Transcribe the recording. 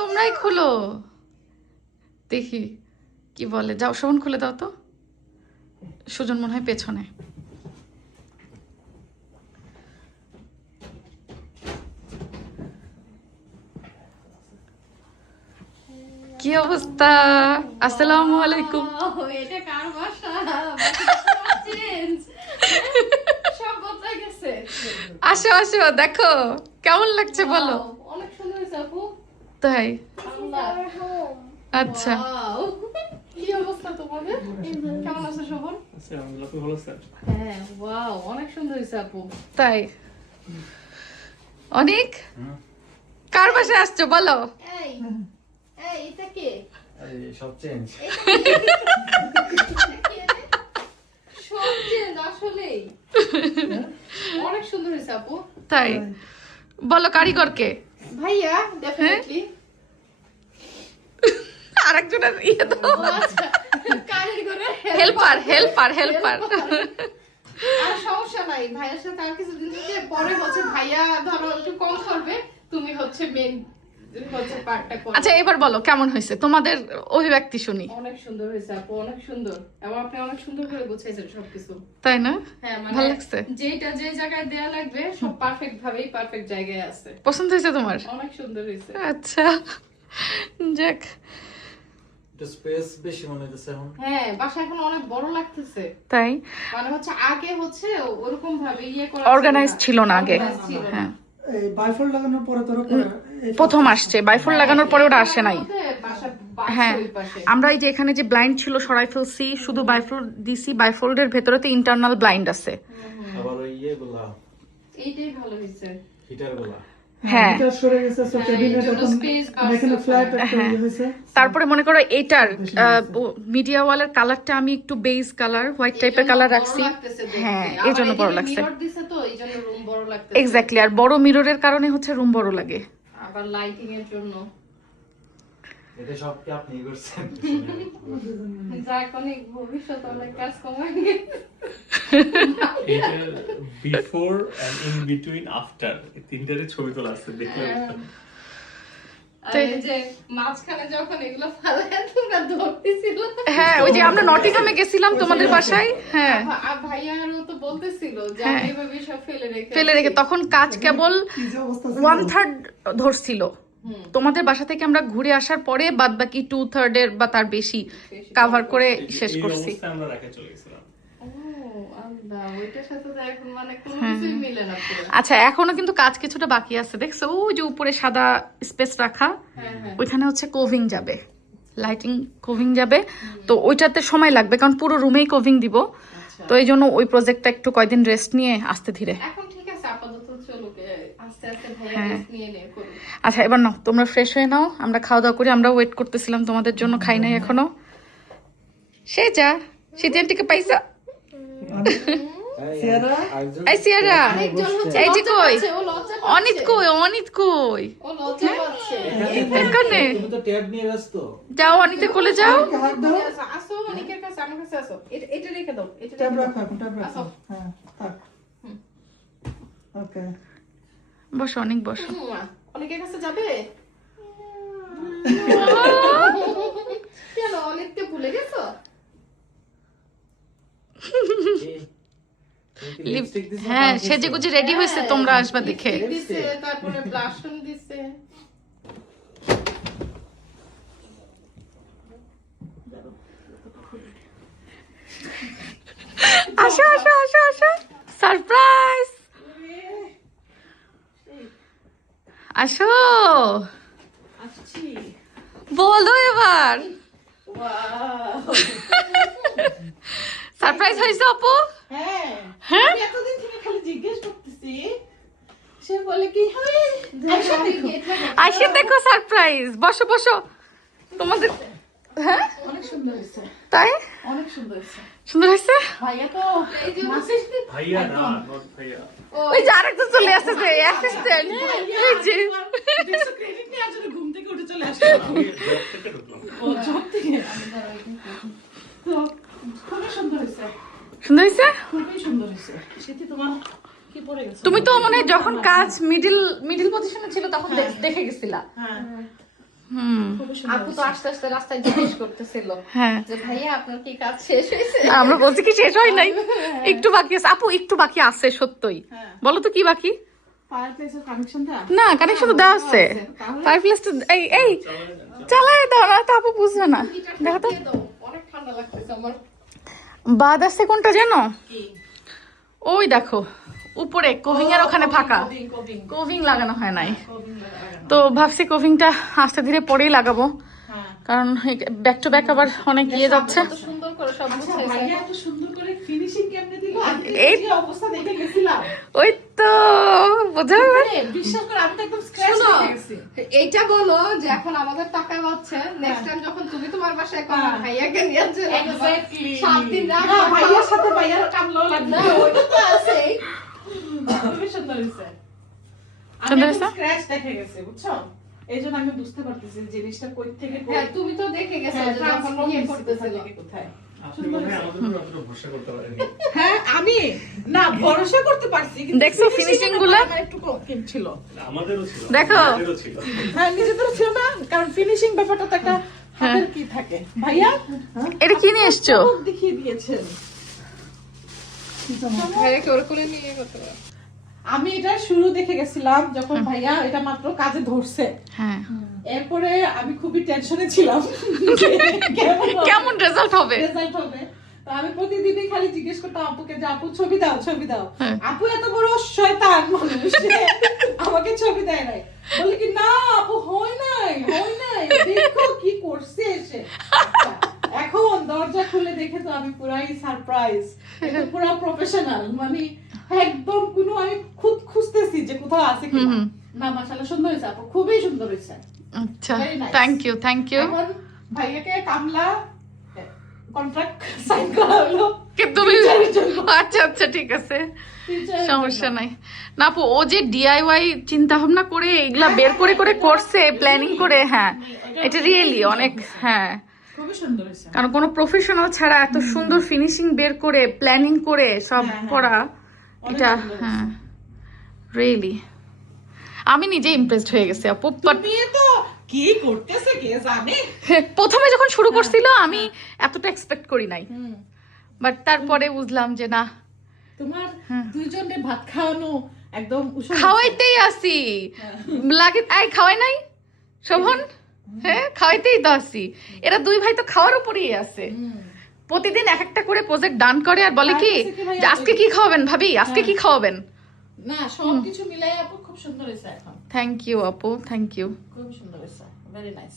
তোমরাই খুলো দেখি কি বলে। যাও শোভন খুলে দাও তো। সুজন মনে হয় পেছনে। কি অবস্থা? আসসালামু আলাইকুম। এটা কার বাসা? সব বদলে গেছে। আসো আসো, দেখো কেমন লাগছে বলো। অনেক সুন্দর হয়েছে আপু। তাই? আল্লাহ। আচ্ছা। Wow! কি অবস্থা তোমাদের? কেমন আছো শোভন? আলহামদুলিল্লাহ, আপনি ভালো আছেন? হ্যাঁ, ওয়াও, অনেক সুন্দর হয়েছে আপু। তাই? অনেক কার বাসায় আসছো বলো। এই এই এটা কে? আরে সব চেঞ্জ। সব চেঞ্জ আসলেই। অনেক সুন্দর হয়েছে আপু। তাই? বলো কারিগরকে। ভাইয়া ডেফিনেটলি। আরেকজনের ইয়ে তো কারিগরের হেল্পার হেল্পার হেল্পার। আর সমস্যা নাই, ভাইয়ার সাথে আর কিছুদিন থেকে পরে হচ্ছে ভাইয়া ধরো একটু কম করবে, তুমি হচ্ছে মেন হচ্ছে পার্টটা করবে। আচ্ছা এবার বলো কেমন হয়েছে, তোমাদের অভিব্যক্তি শুনি। অনেক সুন্দর হয়েছে আপু, অনেক সুন্দর, এবং আপনি অনেক সুন্দর করে গুছাইছেন সবকিছু। তাই না? হ্যাঁ মানে ভালো লাগছে? যেটা যে জায়গায় দেয়া লাগবে সব পারফেক্ট ভাবেই পারফেক্ট জায়গায় আছে। পছন্দ হয়েছে তোমার? অনেক সুন্দর হয়েছে। আচ্ছা যাক। একটু স্পেস বেশি মনে হচ্ছে এখন। হ্যাঁ, বাসা এখন অনেক বড় লাগতেছে। তাই? মানে হচ্ছে আগে হচ্ছে ওরকম ভাবে ইয়ে করা অর্গানাইজ ছিল না আগে। Organized ছিল না। হ্যাঁ এই বাইফোল্ড লাগানোর পরে তো প্রথম আসছে, বাইফোল্ড লাগানোর পরে ওটা আসে নাই। বাসা হ্যাঁ ওই পাশে। আমরা এই যে এখানে যে ব্লাইন্ড ছিল সরাই ফেলছি, শুধু বাইফোল্ড দিছি। বাইফোল্ডের ভেতরে তো ইন্টারনাল ব্লাইন্ড আছে। আবার ওই ইয়েগুলা এইটাই ভালো হয়েছে। হিটারগুলা হ্যাঁ এটা সরে গেছে সো ক্যাবিনেট এই জন্য এখন space এখানে বাড়ছে। ফ্ল্যাট একটা হ্যাঁ। ইয়ে হয়েছে। তারপরে মনে করো এইটার মিডিয়া ওয়ালের কালারটা আমি একটু বেজ কালার, হোয়াইট টাইপের কালার রাখছি। হ্যাঁ এই জন্য বড় লাগছে। মিরর দিছে তো এই জন্য রুম বড় লাগতেছে। এক্স্যাক্টলি, আর বড় মিররের কারণে হচ্ছে রুম বড় লাগে। আবার লাইটিং এর জন্য এটা সব কি আপনি করছেন? যাক, অনেক ভবিষ্যৎ অনেক কাজ কমে গেছে। এটা before and in between after এই তিনটারই ছবি তোলা আছে, দেখলে আর এই যে মাঝখানে যখন এগুলো ফালায় তোমরা ধরতেছিল। হ্যাঁ ওই যে আমরা নটিংহামে গেছিলাম তোমাদের বাসায়। হ্যাঁ ভাইয়ারও তো বলতেছিল যে হ্যাঁ। আমি এভাবে সব ফেলে রেখে তখন কাজ কেবল কি যে অবস্থা ছিল। 1/3 ধরছিল। তোমাদের বাসা থেকে আমরা ঘুরে আসার পরে বাদ বাকি 2/3 এর বা তার বেশি কাভার করে শেষ এই করছি। অবস্থায় আমরা রেখে চলে গেছিলাম। ও আল্লাহ, ওইটার সাথে তো এখন মানে কোনো কিছুই মিলে না পুরো। আচ্ছা এখনো কিন্তু কাজ কিছুটা বাকি আছে, দেখছো ওই যে উপরে সাদা স্পেস রাখা, হ্যাঁ হ্যাঁ। ওইখানে হচ্ছে কোভিং যাবে, লাইটিং কোভিং যাবে। তো ওইটাতে সময় লাগবে কারণ পুরো রুমেই কোভিং দিব। তো এই জন্য ওই প্রজেক্টটা একটু কয়দিন রেস্ট নিয়ে আস্তে ধীরে। এখন ঠিক আছে, আপাতত চলো আস্তে আস্তে ভাইয়া হ্যাঁ। রেস্ট নিয়ে নিয়ে করুন। আচ্ছা এবার নাও তোমরা ফ্রেশ হয়ে নাও, আমরা খাওয়া দাওয়া করি। আমরা ওয়েট করতেছিলাম তোমাদের জন্য, খাই নাই এখনো। সে যা সিটি আন্টিকে পাইছো? সিয়ারা এই সিয়ারা, আরেকজন হচ্ছে এই যে লজ্জা কই পাচ্ছে, ও লজ্জা পাচ্ছে। অনিত কই, অনিত কই? ও লজ্জা পাচ্ছে। এখানে তুমি তো ট্যাব নিয়ে ব্যস্ত। যাও অনিতে কোলে যাও। হাত দাও। আসো অনেকের কাছে, আমার কাছে আসো। এটা রেখে দাও, এটা ট্যাব রেখে রাখো, দাও। এখন ট্যাব রাখো। আসো। হ্যাঁ থাক। ওকে বসো অনেক বসো। মুয়া, অনেকের কাছে যাবে? কেন অনেককে ভুলে গেছো? হ্যাঁ সেজে গুজে রেডি হয়েছে, তোমরা আসবা দেখে। লিপস্টিক দিছে, তারপরে ব্লাশন দিছে। আসো আসো আসো আসো, সারপ্রাইজ। আসো আসছি। বলো এবার। সারপ্রাইজ হয়েছে আপু? হ্যাঁ হ্যাঁ আমি এতদিন থেকে খালি জিজ্ঞেস করতেছি, সে বলে কি হবে আইসে দেখো সারপ্রাইজ। বসো বসো তোমাদের। হ্যাঁ অনেক সুন্দর হয়েছে, তাই? অনেক সুন্দর হয়েছে। সুন্দর হয়েছে? ভাইয়া তো এই যে মাসে ভাইয়া না, নট ভাইয়া। ওই যে আরেকজন চলে আসতেছে, অ্যাসিস্ট্যান্ট। এই যে দেখছো ক্রেডিট নিয়ে আসলে ঘুম থেকে উঠে চলে আসলো। আমি ব্যাগ থেকে ঢুকলাম। ও জব থেকে তো খুবই সুন্দর হয়েছে, সুন্দর হয়েছে? খুবই সুন্দর হয়েছে। সেটি তোমার কি পড়ে গেছে? তুমি তো মানে যখন কাজ মিডিল পজিশনে ছিল তখন দেখে গেছিলা। হ্যাঁ হুম খুবই সুন্দর আপু তো আস্তে আস্তে রাস্তায় জিজ্ঞেস করতেছিল হ্যাঁ যে ভাইয়া আপনার কি কাজ শেষ হয়েছে? আমরা বলছি কি শেষ হয় নাই, একটু বাকি আছে আপু, একটু বাকি আছে সত্যই। হ্যাঁ। বলো তো কি বাকি? ফায়ারপ্লেসের কানেকশনটা না কানেকশন তো দেওয়া আছে, ফায়ারপ্লেস তো এই এই চালায় দাও না তো আপু বুঝবে না। দেখো তো দিয়ে দাও, অনেক ঠান্ডা লাগতেছে আমার। বাদ আছে কোনটা জানো? ওই দেখো উপরে কোভিং এর ওখানে ফাঁকা, কোভিং লাগানো হয় নাই, তো ভাবছি কোভিংটা আস্তে ধীরে পরেই লাগাবো, কারণ ব্যাক টু ব্যাক আবার অনেক ইয়ে যাচ্ছে। এত সুন্দর করে সব আচ্ছা গুছাইছে। ভাইয়া এত সুন্দর করে ফিনিশিং কেমনে দিল? এই এই অবস্থা দেখে গেছিলাম। ওই তো বোঝা যাবে। আরে, বিশ্বাস করে আমি তো একদম স্ক্র্যাচ শোনো, দেখে গেছি। এইটা বলো যে এখন আমাদের টাকা পাচ্ছে, নেক্সট টাইম যখন তুমি তোমার বাসায় করো হ্যাঁ। ভাইয়াকে নিয়ে চলে যাবা। Exactly. 7 দিন না, রাখবা। ভাইয়ার সাথে ভাইয়ার কামলাও লাগবে। না, ওইটা তো আছেই। খুবই সুন্দর হয়েছে। আমি সুন্দর একদম হয়েছে? স্ক্র্যাচ দেখে গেছি, বুঝছো? এই জন্য আমি বুঝতে পারতেছি জিনিসটা কই থেকে কই। হ্যাঁ, তুমি তো দেখে গেছো হ্যাঁ, যে যখন transform ইয়ে হয়েছে করতেছিল। কোথা থেকে কোথায়। আপনি মনে হয় আমাদের উপর অতটা ভরসা করতে পারেননি। হ্যাঁ, আমি না ভরসা করতে পারছি কিন্তু দেখছো finishing গুলা? আমার একটু কম ছিল। আমাদেরও ছিল, দেখো। আমাদেরও ছিল। হ্যাঁ, নিজেদেরও ছিল না, কারণ ফিনিশিং ব্যাপারটা তো একটা হাতের কি থাকে। ভাইয়া, হ্যাঁ? এটা কি নিয়ে এসছো? চমক দেখিয়ে দিয়েছেন। ভাইয়াকে ওর কোলে নিয়ে ইয়ে করতে পারো। আমি এটা শুরু দেখে গেছিলাম যখন ভাইয়া এটা মাত্র কাজে ধরছে, হ্যাঁ এরপরে আমি খুবই টেনশনে ছিলাম যে কেমন রেজাল্ট হবে। রেজাল্ট হবে। তো আমি প্রতিদিনই খালি জিজ্ঞেস করতাম আপুকে যে আপু ছবি দাও ছবি দাও। হ্যাঁ। আপু এত বড় শয়তান মানুষ যে আমাকে ছবি দেয় নাই, বলে কি না আপু হয় নাই দেখো কি করছে এসে। আচ্ছা, এখন দরজা খুলে দেখে তো আমি পুরাই সারপ্রাইজ, পুরা প্রফেশনাল, মানে একদম কোনো আমি খুদ খুঁজতেছি যে কোথাও আছে কিনা। হুম। না মাশাআল্লাহ সুন্দর হয়েছে আপু, খুবই সুন্দর হয়েছে। আচ্ছা Very nice. Thank you thank you. এখন ভাইয়াকে কামলা কন্ট্রাক্ট সাইন করা হলো তুমি Future-এর জন্য। আচ্ছা আচ্ছা ঠিক আছে, Future-এর সমস্যা জন্য। নাই। না আপু ও যে ডিআইওয়াই চিন্তা ভাবনা করে এগুলা বের করে করে করছে, প্ল্যানিং করে, হ্যাঁ এটা রিয়েলি অনেক, হ্যাঁ খুবই সুন্দর হয়েছে। কারণ কোনো প্রফেশনাল ছাড়া এত সুন্দর ফিনিশিং বের করে প্ল্যানিং করে সব হ্যাঁ, হ্যাঁ। করা, অনেক এটা সুন্দর হ্যাঁ রিয়েলি আমি নিজে ইমপ্রেসড হয়ে গেছি আপু। But তুমি তো কি করতেছে কে জানে। প্রথমে যখন শুরু করছিল আমি এতটা এক্সপেক্ট করি নাই, বাট তারপরে বুঝলাম যে না তোমার হ্যাঁ। দুইজনের ভাত খাওয়ানো একদম উৎসব। খাওয়াইতেই আসি, লাগে আই খাওয়াই নাই শোভন, হ্যাঁ খাওয়াইতেই তো আসি। এরা দুই ভাই তো খাওয়ার উপরেই আছে, প্রতিদিন এক একটা করে প্রজেক্ট ডান করে আর বলে কি তার কাছে কি ভাই যে আজকে কি খাওয়াবেন ভাবি, আজকে কি খাওয়াবেন। না সবকিছু মিলাই আপু খুব সুন্দর হয়েছে এখন, থ্যাংক ইউ আপু থ্যাংক ইউ। খুব সুন্দর হয়েছে, ভেরি নাইস।